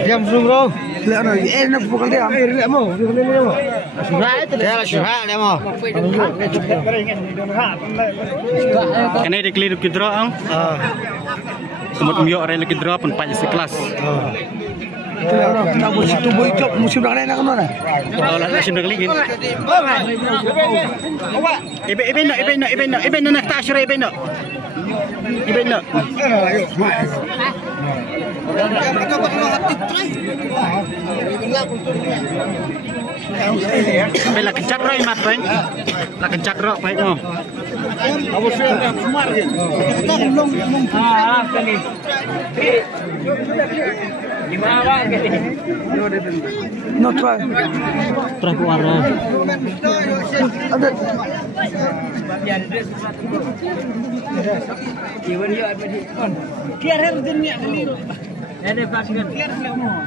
Diam belum bro? Lihat no, enak bukan dia. Lihat mau, dia mau. Sudah itu. Ya, sudah dia mau. Kena dikeliru kidro ang. Semut miok rela kidro pun pajak sekelas. Lihat no, kita musim tumbuh hijau, musim dah enak mana? Kalau lah musim dah lagi. Ibe nak tak syurah ibe nak. Ibe nak. Sampai lah kencat roh mat peng. Lah kencat roh peng oh. No try. Try ke warna. Ada. Kiar harus dunia kali. Ada pasien. Kiar mau.